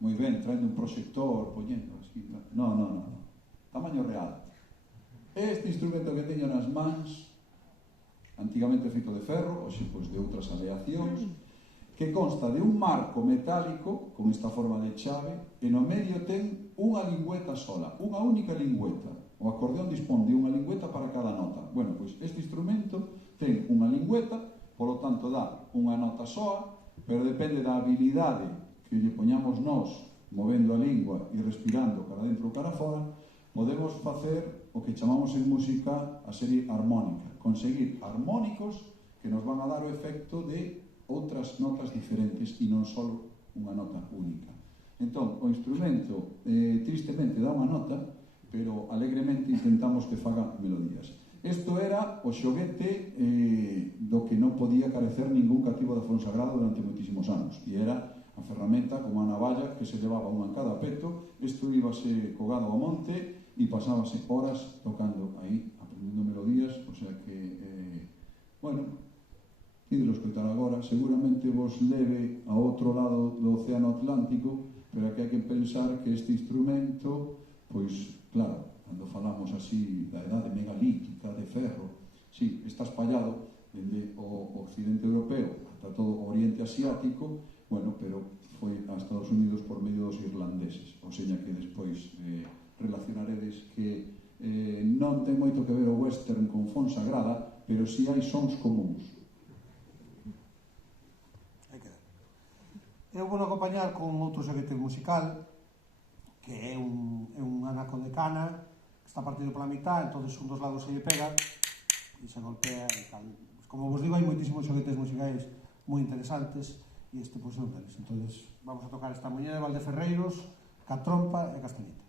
moi ben, traendo un proxector, poñendo así, no, tamaño real. Este instrumento que teño nas mans, antigamente feito de ferro, hoxe pois de outras aleacións, que consta de un marco metálico con esta forma de chave e no medio ten unha lingüeta sola, unha única lingüeta. O acordeón dispón de unha lingüeta para cada nota. Bueno, pois este instrumento ten unha lingüeta, polo tanto dá unha nota soa, pero depende da habilidade que lle poñamos nós, movendo a lingua e respirando cara dentro ou cara fora, podemos facer o que chamamos en música a serie armónica, conseguir armónicos que nos van a dar o efecto de outras notas diferentes e non só unha nota única. Entón, o instrumento tristemente dá unha nota, pero alegremente intentamos que faga melodías. Isto era o xoguete do que non podía carecer ningún cativo da Fonsagrada durante moitísimos anos, e era a ferramenta como a navalla que se levaba unha en cada peto. Isto íbase colgado ao monte e pasábase horas tocando aí, aprendendo melodías, o sea que, bueno, ídelo escoitar agora, seguramente vos leve a outro lado do Océano Atlántico, pero que hai que pensar que este instrumento, pois, claro, cando falamos así da edade megalítica de ferro, sí, está espallado dende o occidente europeo ata todo o oriente asiático, bueno, pero foi a Estados Unidos por medio dos irlandeses, ou seña que despois relacionaredes que non ten moito que ver o western con Fonsagrada, pero si hai sons comuns. Eu vou acompañar con outro xoguete musical que é un anaco de cana que está partido pola mitad, entonces un dos lados se lle pega e se golpea e tal. Como vos digo, hai moitísimos xoguetes musicais moi interesantes e este pois é un deles. Entonces vamos a tocar esta Muñeira de Valdeferreiros, ca trompa e castañeta.